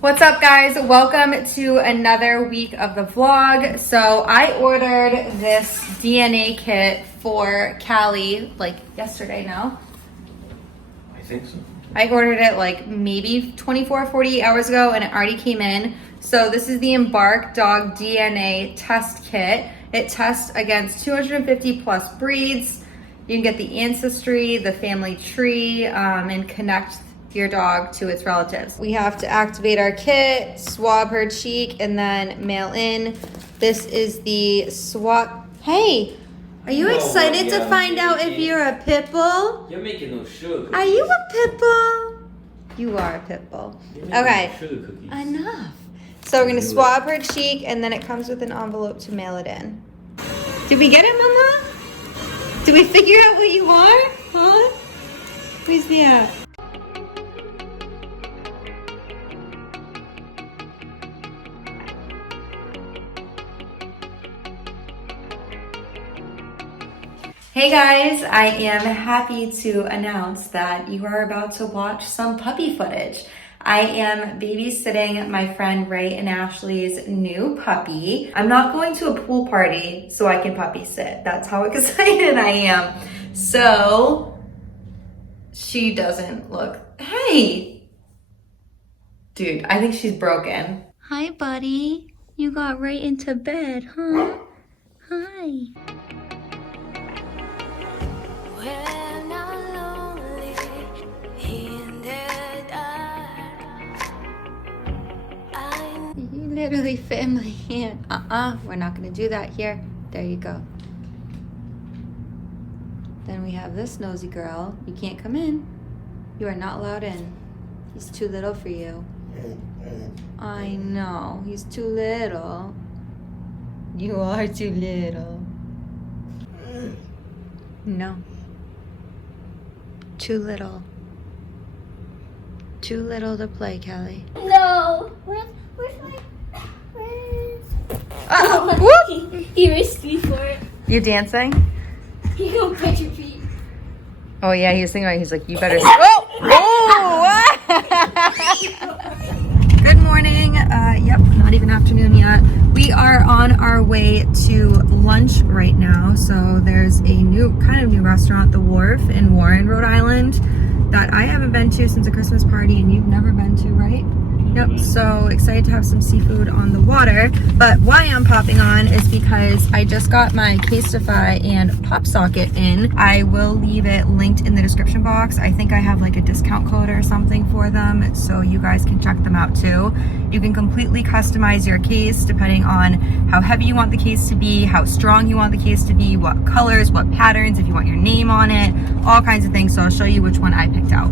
What's up, guys? Welcome to another week of the vlog. So I ordered this DNA kit for Callie like yesterday now. I think so. I ordered it like maybe 24, 48 hours ago and it already came in. So this is the Embark Dog DNA Test Kit. It tests against 250 plus breeds. You can get the ancestry, the family tree, and connect your dog to its relatives. We have to activate our kit, swab her cheek, and then mail in. This is the swab. Hey, are you excited to find out if you're a pit bull? You're making those sugar cookies. Are you a pit bull? You are a pit bull. Okay, sugar cookies. enough. So we're gonna swab her cheek, and then it comes with an envelope to mail it in. Did we get it, Mama? Did we figure out what you are? Huh? Where's the app? Hey guys, I am happy to announce that you are about to watch some puppy footage. I am babysitting my friend Ray and Ashley's new puppy. I'm not going to a pool party so I can puppy sit. That's how excited I am. So, she doesn't look, hey! Dude, I think she's broken. Hi buddy, you got right into bed, huh? Hi. You literally fit in my hand. We're not gonna do that here. There you go. Then we have this nosy girl. You can't come in. You are not allowed in. He's too little for you. I know, he's too little. You are too little. No. Too little. Too little to play, Callie. No. Where's Oh, he risked me for it. you dancing? He go catch your feet. Oh yeah, he was thinking about it. He's like, you better. Oh! Good morning. Yep, not even afternoon yet. We are on our way to lunch right now. So there's a kind of new restaurant, The Wharf in Warren, Rhode Island, that I haven't been to since a Christmas party, and you've never been to, right? Yep, so excited to have some seafood on the water. But why I'm popping on is because I just got my Casetify and Pop Socket in. I will leave it linked in the description box. I think I have like a discount code or something for them, so you guys can check them out too. You can completely customize your case depending on how heavy you want the case to be, how strong you want the case to be, what colors, what patterns, if you want your name on it, all kinds of things. So I'll show you which one I picked out.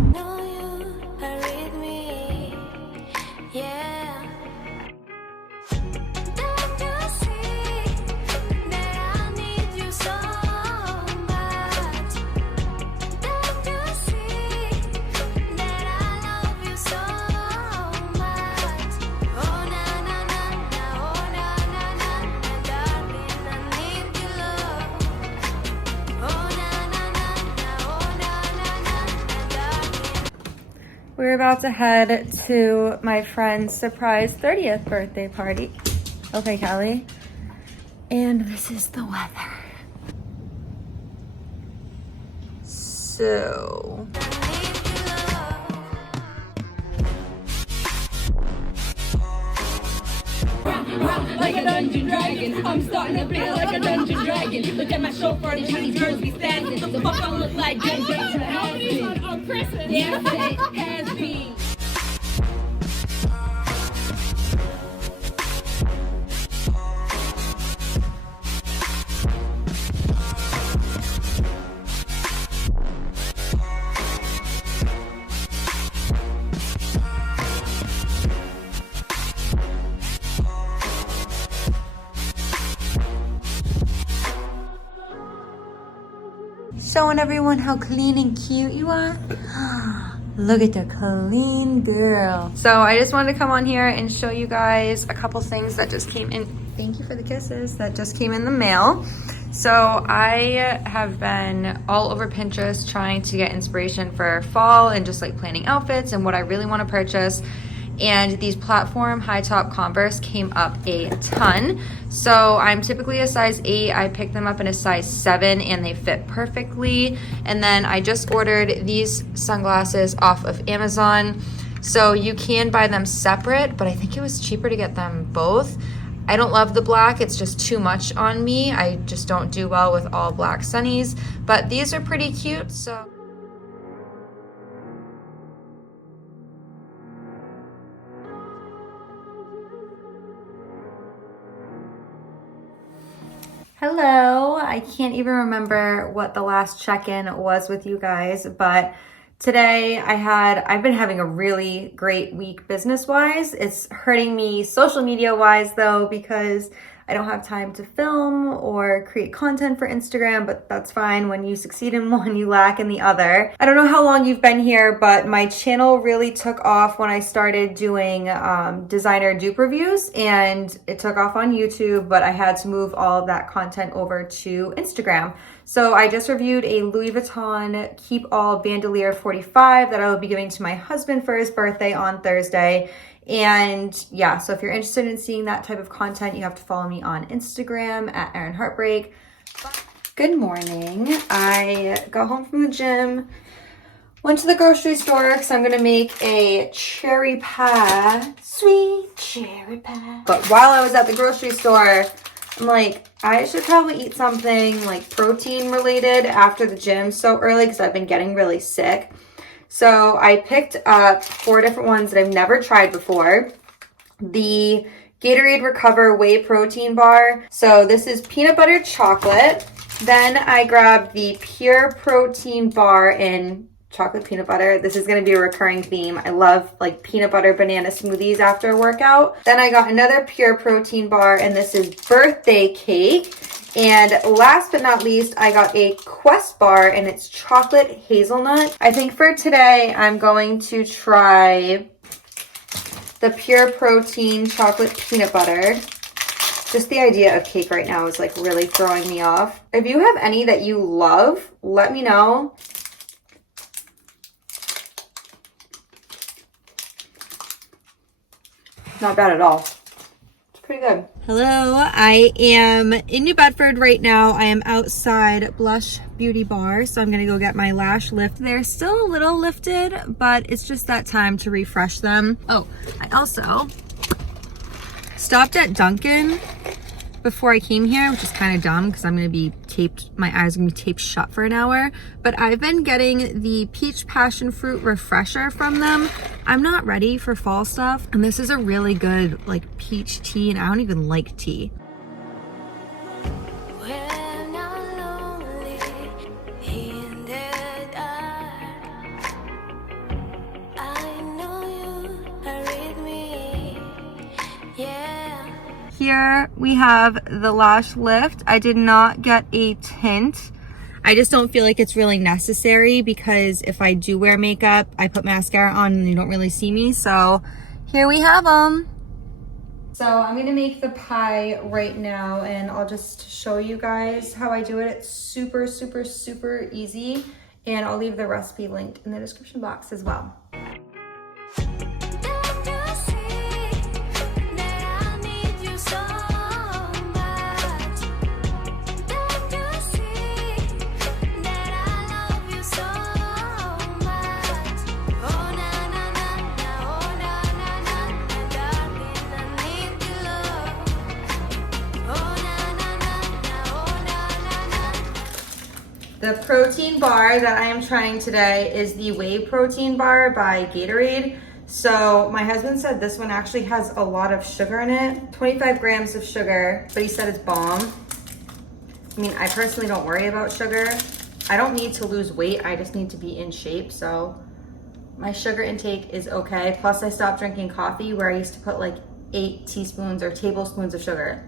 We're about to head to my friend's surprise 30th birthday party. Okay, Callie. And this is the weather. So... Like a dungeon dragon, I'm starting to feel like a dungeon dragon. Look at my chauffeur, the Chinese girls be standing. The fuck I look like Ginger has been. On Christmas. Yeah, it has been. Showing everyone how clean and cute you are. Look at the clean girl. So I just wanted to come on here and show you guys a couple things that just came in. Thank you for the kisses. That just came in the mail. So I have been all over Pinterest trying to get inspiration for fall and just like planning outfits and what I really want to purchase. and these platform high top Converse came up a ton. So I'm typically a size 8. I picked them up in a size 7 and they fit perfectly. And then I just ordered these sunglasses off of Amazon. So you can buy them separate, but I think it was cheaper to get them both. I don't love the black, it's just too much on me. I just don't do well with all black sunnies, but these are pretty cute, so. Hello, I can't even remember what the last check-in was with you guys, but today I've been having a really great week business-wise. It's hurting me social media-wise though, because I don't have time to film or create content for Instagram, but that's fine. When you succeed in one, you lack in the other. I don't know how long you've been here, but my channel really took off when I started doing designer dupe reviews, and it took off on YouTube, but I had to move all of that content over to Instagram. So I just reviewed a Louis Vuitton Keep All Bandolier 45 that I will be giving to my husband for his birthday on Thursday. And yeah, so if you're interested in seeing that type of content, you have to follow me on Instagram at Erin Heartbreak. Good morning. I got home from the gym, went to the grocery store because I'm gonna make a cherry pie, sweet cherry pie. But while I was at the grocery store, I'm like, I should probably eat something like protein related after the gym so early because I've been getting really sick. So I picked up 4 different ones that I've never tried before. The Gatorade Recover Whey Protein Bar. So this is peanut butter chocolate. Then I grabbed the Pure Protein Bar in chocolate peanut butter. This is going to be a recurring theme. I love like peanut butter banana smoothies after a workout. Then I got another Pure Protein Bar, and this is birthday cake. And last but not least, I got a Quest bar, and it's chocolate hazelnut. I think for today, I'm going to try the Pure Protein chocolate peanut butter. Just the idea of cake right now is like really throwing me off. If you have any that you love, let me know. Not bad at all. It's pretty good. Hello, I am in New Bedford right now. I am outside Blush Beauty Bar, so I'm gonna go get my lash lift. They're still a little lifted, but it's just that time to refresh them. Oh, I also stopped at Dunkin' before I came here, which is kind of dumb because I'm gonna be my eyes are gonna be taped shut for an hour. But I've been getting the Peach Passion Fruit Refresher from them. I'm not ready for fall stuff, and this is a really good like peach tea, and I don't even like tea. When I'm lonely in the dark, I know you are with me, yeah. Here we have the lash lift. I did not get a tint. I just don't feel like it's really necessary because if I do wear makeup, I put mascara on and you don't really see me. So here we have them. So I'm gonna make the pie right now, and I'll just show you guys how I do it. It's super, super, super easy. And I'll leave the recipe linked in the description box as well. The protein bar that I am trying today is the Whey Protein Bar by Gatorade. So my husband said this one actually has a lot of sugar in it, 25 grams of sugar, but he said it's bomb. I mean, I personally don't worry about sugar. I don't need to lose weight, I just need to be in shape, so my sugar intake is okay. Plus I stopped drinking coffee where I used to put like 8 teaspoons or tablespoons of sugar.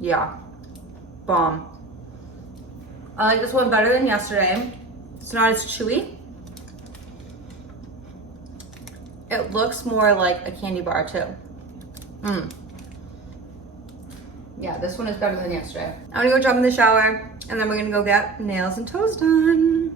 Yeah. Bomb. I like this one better than yesterday. It's not as chewy. It looks more like a candy bar too. Yeah, this one is better than yesterday. I'm gonna go jump in the shower, and then we're gonna go get nails and toes done.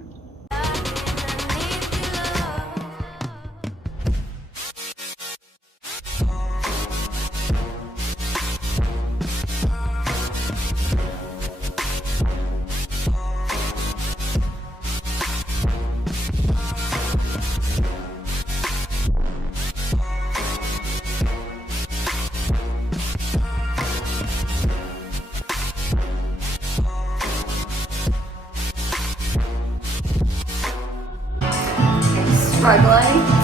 struggling.